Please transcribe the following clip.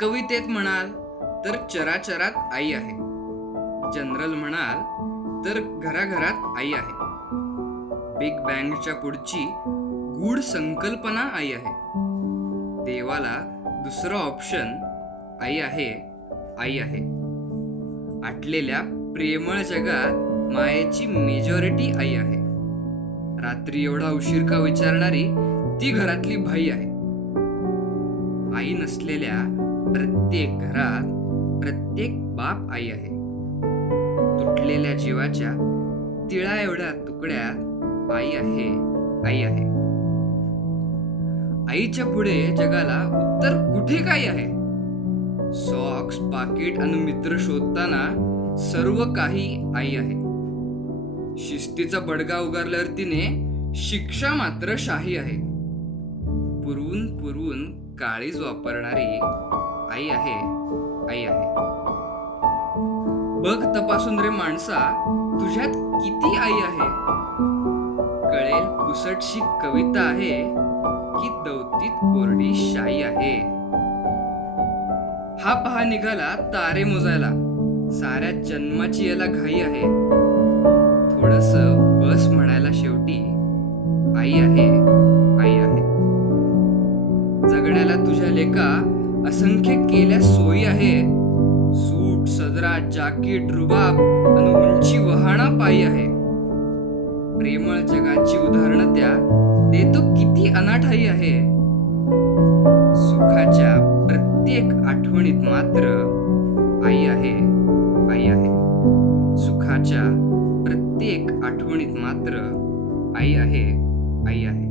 कवितेत म्हणाल तर चराचरात आई आहे. जनरल म्हणाल तर घराघरात आई आहे. बिग बँगच्या पुढची गूढ संकल्पना आई आहे. देवाला दुसरं ऑप्शन आई आहे, आई आहे. आटलेल्या प्रेमळ जगात मायेची मेजॉरिटी आई आहे. रात्री एवढा उशीर का विचारणारी ती घरातली भाई आहे. आई नसलेल्या प्रत्येक घरात प्रत्येक बाप आई आहे. तुटलेल्या जीवाच्या तिळा एवढ्या तुकड्यात आई आहे, आई आहे. आईच्या पुढे जगाला उत्तर कुठे काय आहे? सॉक्स, पाकिट आणि मित्र शोधताना सर्व काही आई आहे. शिस्तीचा बडगा उगारल्यावर तिने शिक्षा मात्र शाही आहे. पुरवून पुरवून काळीज वापरणारी आई आहे, आई आहे. बघ तपासून रे माणसा, तुझ्यात किती आई आहे. कळेल पुसटशी कविता आहे की दौतीत कोरडी शाई आहे. हा पहा निघाला तारे मोजायला, साऱ्या जन्माची याला घाई आहे. थोडस बस म्हणायला शेवटी आई आहे, आई आहे. जगण्याला तुझ्या लेका असंख्य केल्या सोयी आहे. सूट, सदरा, जाकीट, रुबाब आणि उंची वहाणा पायी आहे. प्रेमळ जगाची उदाहरणं त्या देतो किती अनाठाई आहे. सुखाच्या प्रत्येक आठवणीत मात्र आई आहे, आई आहे. सुखाच्या प्रत्येक आठवणीत मात्र आई आहे, आई आहे.